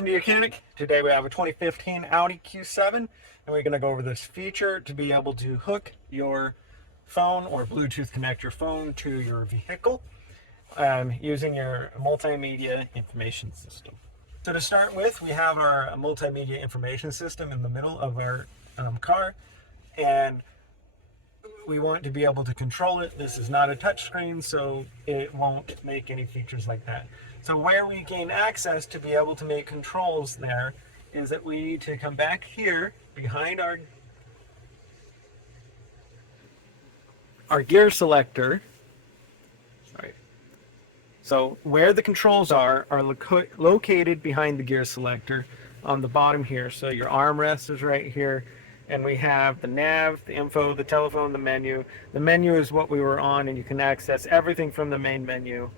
Welcome to Your Mechanic. Today we have a 2015 Audi Q7 and we're going to go over this feature to be able to hook your phone or Bluetooth connect your phone to your vehicle using your multimedia information system. So to start with, we have our multimedia information system in the middle of our car, and we want to be able to control it. This is not a touch screen, so it won't make any features like that. So where we gain access to be able to make controls there is that we need to come back here behind our gear selector. Sorry. So where the controls are located behind the gear selector on the bottom here. So your armrest is right here. And we have the nav, the info, the telephone, the menu. The menu is what we were on, and you can access everything from the main menu.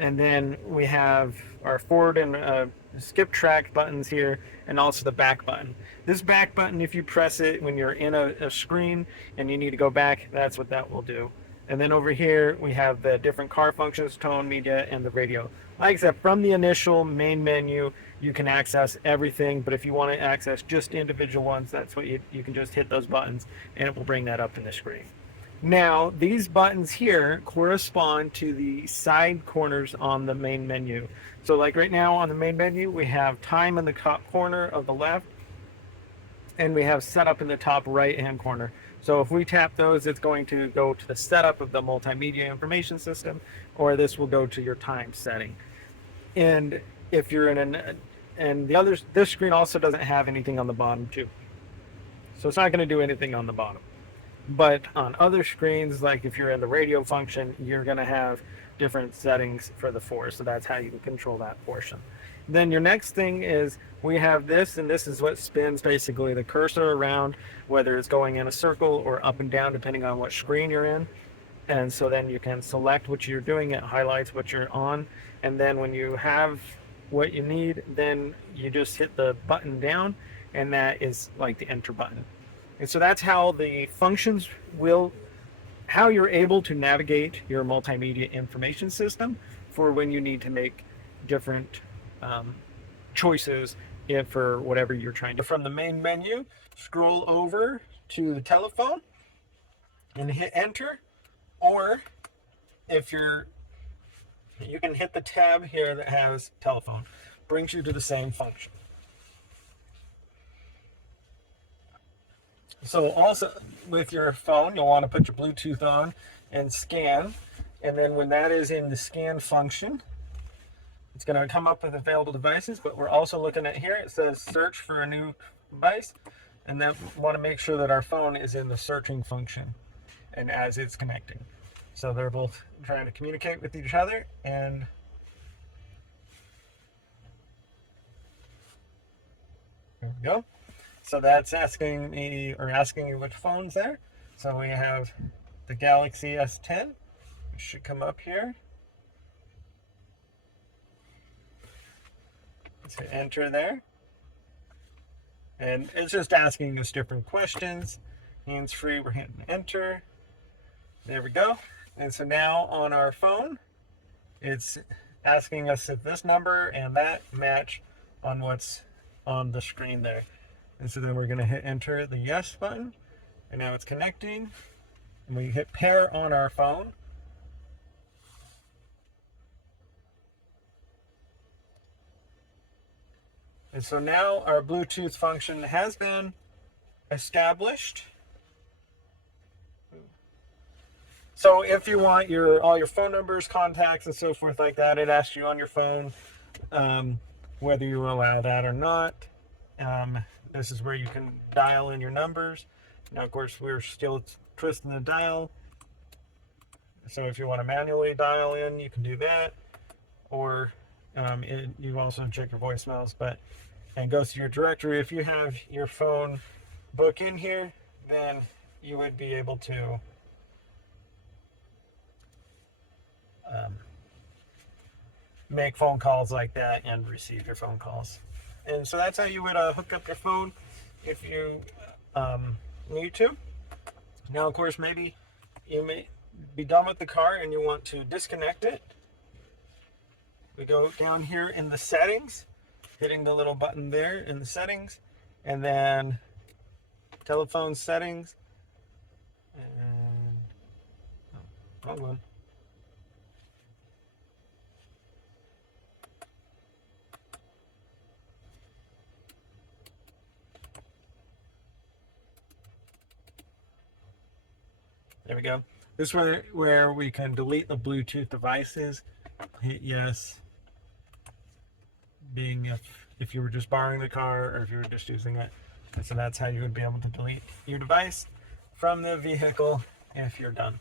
And then we have our forward and skip track buttons here, and also the back button. This back button, if you press it when you're in a screen and you need to go back, that's what that will do. And then over here, we have the different car functions, tone, media, and the radio. Like I said, from the initial main menu, you can access everything, but if you want to access just individual ones, that's what you can just hit those buttons, and it will bring that up in the screen. Now, these buttons here correspond to the side corners on the main menu. So like right now on the main menu, we have time in the top corner of the left, and we have setup in the top right-hand corner. So if we tap those, it's going to go to the setup of the multimedia information system, or this will go to your time setting. And if you're this screen also doesn't have anything on the bottom too. So it's not going to do anything on the bottom. But on other screens, like if you're in the radio function, you're going to have different settings for the force. So that's how you can control that portion. Then your next thing is we have this, and this is what spins basically the cursor around, whether it's going in a circle or up and down, depending on what screen you're in. And so then you can select what you're doing. It highlights what you're on. And then when you have what you need, then you just hit the button down, and that is like the enter button. And so that's how the functions how you're able to navigate your multimedia information system for when you need to make different choices for whatever you're trying to. From the main menu, scroll over to the telephone and hit enter, or if you can hit the tab here that has telephone. Brings you to the same function. So also with your phone, you'll want to put your Bluetooth on and scan. And then when that is in the scan function, it's going to come up with available devices, but we're also looking at here, it says search for a new device. And then we want to make sure that our phone is in the searching function and as it's connecting. So they're both trying to communicate with each other, and there we go. So that's asking me which phone's there. So we have the Galaxy S10. It should come up here. Let's hit enter there. And it's just asking us different questions. Hands free, we're hitting enter. There we go. And so now on our phone, it's asking us if this number and that match on what's on the screen there. And so then we're going to hit enter the yes button, and now it's connecting. And we hit pair on our phone. And so now our Bluetooth function has been established. So if you want all your phone numbers, contacts, and so forth like that, it asks you on your phone whether you allow that or not. This is where you can dial in your numbers. Now, of course, we're still twisting the dial. So if you want to manually dial in, you can do that. Or you also check your voicemails, and goes to your directory. If you have your phone book in here, then you would be able to make phone calls like that and receive your phone calls. And so that's how you would hook up your phone if you need to. Now, of course, maybe you may be done with the car and you want to disconnect it. We go down here in the settings, hitting the little button there in the settings, and then telephone settings, and wrong one. There we go. This is where we can delete the Bluetooth devices. Hit yes, being if you were just borrowing the car or if you were just using it. And so that's how you would be able to delete your device from the vehicle if you're done.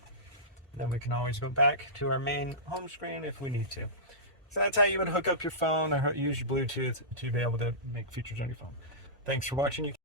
Then we can always go back to our main home screen if we need to. So that's how you would hook up your phone or use your Bluetooth to be able to make features on your phone. Thanks for watching.